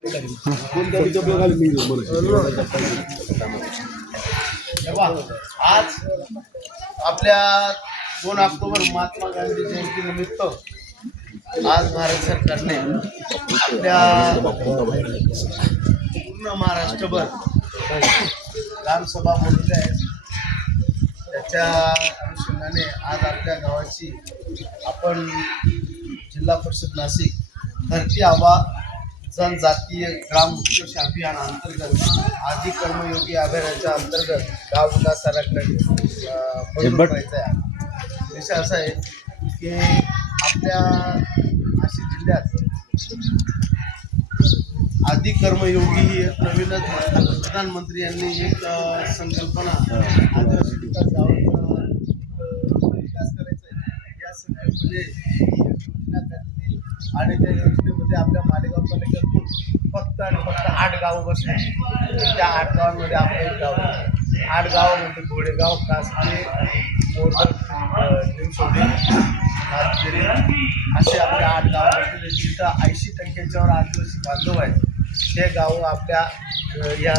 आज आपल्या 2 ऑक्टोबर महात्मा गांधी जयंतीनिमित्त आज भारत सरकारने आपल्या पूर्ण महाराष्ट्रभर ग्रामसभा बोलवल्या आहेत. त्याच्या अनुषंगाने आज आपल्या गावाची आपण जिल्हा परिषद नाशिक धरती आबा जनजातीय ग्राम उत्कर्ष अभियान अंतर्गत आदि कर्मयोगी अभियानाच्या अंतर्गत गाव विकास आराखडा मंजूर करायचा आहे. विषय असा आहे की आपल्या नाशिक जिल्ह्यात आदि कर्मयोगी ही एक नवीनच प्रधानमंत्री यांनी एक संकल्पना आदिवासी विकास गावाचा विकास करायचा आहे. या संकल्पने योजना काढली आणि त्या योजनेमध्ये आपल्या मालेगाव तालुक्यातून फक्त 8 गावं बसले. त्या 8 गावांमध्ये आपलं एक गाव आहे. 8 गावामध्ये घोडेगाव, कासले, मोरदक, लिंगसोडे, नाथगिरी असे आपल्या 8 गाव बसलेले. जिथं 80% आदिवासी बांधव आहेत. ते गावं आपल्या या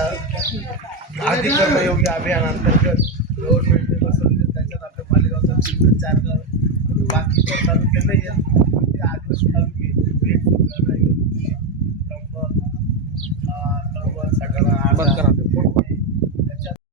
आदि कर्मयोगी अभियानांतर्गत गव्हर्नमेंटने बसवले. त्याच्यात आपल्या मालेगावचा 4 गाव, बाकीचे तालुके नाही आहेत. ते आदिवासी तालुके सटाणा